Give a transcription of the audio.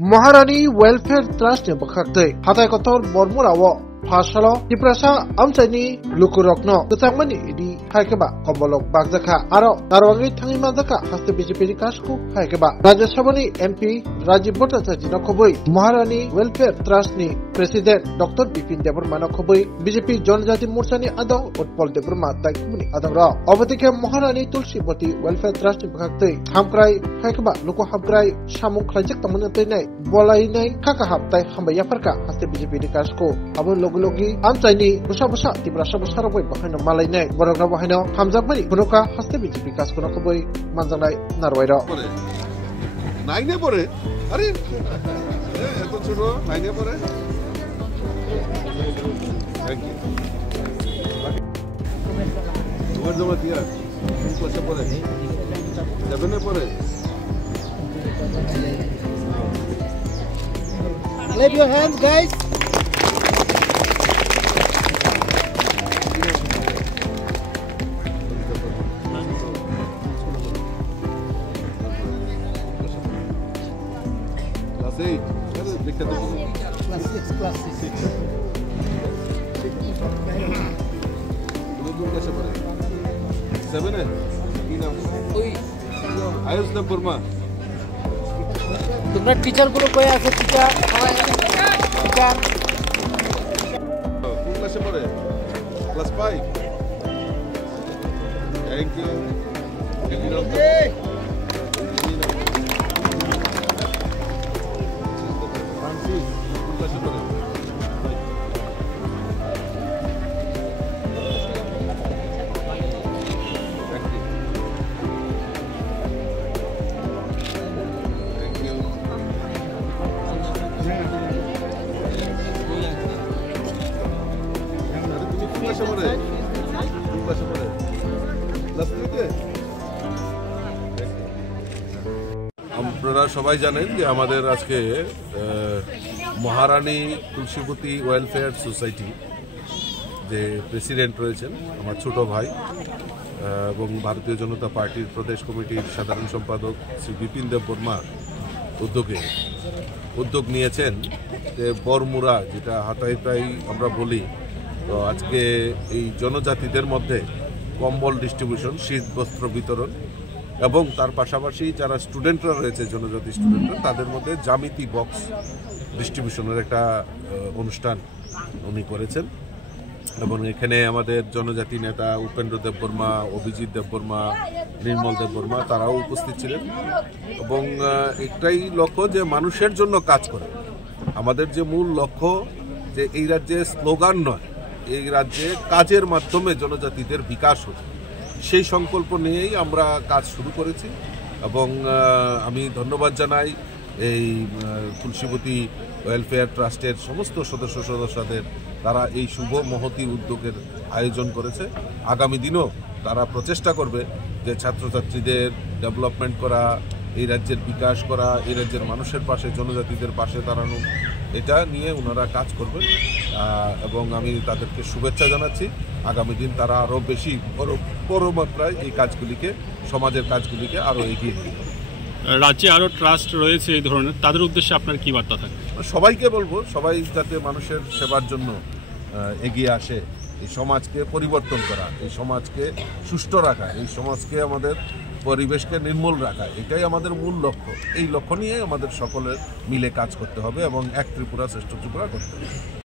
महारानी welfare trust ने बखाखै हाथाय कथर बरमुराव फासलो तिप्रासा आमसाइनि लुकुरकनो गचांमानि इदि हायकेबा कम्बलक बागजाखा आरो नारवांगि थांनि माजाखा हास्ते बीजेपी कासखौ हायकेबा राज्य सभानि एमपी राजीव भट्टाचार्य नखबै महारानी वेलफेयर ट्रस्टनि प्रेसिडेंट डॉक्टर बिपिन देबबर्मा नखबै बीजेपी जनजाति मोर्चानि आदं उत्पल देबबर्मा दायखुमनि आदं र अबतिके महारानी तुलसीवती वेलफेयर ट्रस्टनि बखाखै हामक्राय हायकेबा लुको हामक्राय सामुं खलायजक तमन तैनाय बलायनाय खाका हाबताय हामबायाफोरका हास्ते बीजेपी कासखौ आबो लोगोलोगि आमचाइनि बुसा बुसा तिब्रासा बुसा रबै बाहायनो मालायनाय बरगना बाहायनो हामजाबाय बुनुका हास्ते बीजेपी कासखौ नखबै मानजानाय नारवाय र नाइने परे अरे এত ছোট নাইনে পরে থ্যাংক ইউ তোমার জমা দিয়া কোন ক্লাসে পড়ে 7 এ পড়ে Clap your hands, guys. Class 8. Class 6, class 6. কোন ক্লাসে পড়ে 7 এ কি নাম ওই আয়ুষ না বর্মা তোমরা টিচার গুলো কই আছে টিচার টিচার কোন ক্লাসে পড়ে ক্লাস 5 থ্যাংক ইউ আপনারা সবাই জানেন যে আমাদের আজকে মহারানী তুলসীবতী ওয়েলফেয়ার সোসাইটি যে প্রেসিডেন্ট রয়েছেন আমার ছোট ভাই এবং ভারতীয় জনতা পার্টির প্রদেশ কমিটির সাধারণ সম্পাদক শ্রী বিপিন দেববর্মা উদ্যোগ নিয়েছেন যে বরমুরা যেটা হাতাইতাই আমরা বলি তো আজকে এই জনজাতিদের মধ্যে কম্বল ডিস্ট্রিবিউশন শীত বস্ত্র বিতরণ এবং তার পাশাপাশি যারা স্টুডেন্টরা রয়েছে জনজাতি স্টুডেন্টরা তাদের মধ্যে জ্যামিতি বক্স ডিস্ট্রিবিউশনের একটা অনুষ্ঠান উনি করেছেন এবং এখানে আমাদের জনজাতি নেতা উপেন্দ্র দেববর্মা অভিজিৎ দেববর্মা নির্মল দেববর্মা তারাও উপস্থিত ছিলেন এবং একটাই লক্ষ্য যে মানুষের জন্য কাজ করে আমাদের যে মূল লক্ষ্য যে এই রাজ্যে স্লোগান নয় এই রাজ্যে কাজের মাধ্যমে জনজাতিদের বিকাশ হচ্ছে সেই সংকল্প নিয়েই আমরা কাজ শুরু করেছি এবং আমি ধন্যবাদ জানাই এই তুলসীবতী ওয়েলফেয়ার ট্রাস্টের সমস্ত সদস্যদের তারা এই শুভ মহতি উদ্যোগের আয়োজন করেছে আগামী দিনও তারা প্রচেষ্টা করবে যে ছাত্রছাত্রীদের ডেভেলপমেন্ট করা এই রাজ্যের বিকাশ করা এই রাজ্যের মানুষের পাশে জনজাতিদের পাশে দাঁড়ানো এটা নিয়ে ওনারা কাজ করবেন এবং আমি তাদেরকে শুভেচ্ছা জানাচ্ছি আগামী দিন তারা আরও বেশি বড় মাত্রায় এই কাজগুলিকে সমাজের কাজগুলিকে আরও এগিয়ে নিয়ে রাজ্যে আরও ট্রাস্ট রয়েছে এই ধরনের তাদের উদ্দেশ্যে আপনার কি বার্তা থাকে সবাইকে বলবো সবাই যাতে মানুষের সেবার জন্য এগিয়ে আসে এই সমাজকে পরিবর্তন করা এই সমাজকে সুষ্ঠু রাখা এই সমাজকে আমাদের পরিবেশকে নির্মূল রাখা এটাই আমাদের মূল লক্ষ্য এই লক্ষ্য নিয়ে আমাদের সকলের মিলে কাজ করতে হবে এবং এক ত্রিপুরা শ্রেষ্ঠ ত্রিপুরা করতে হবে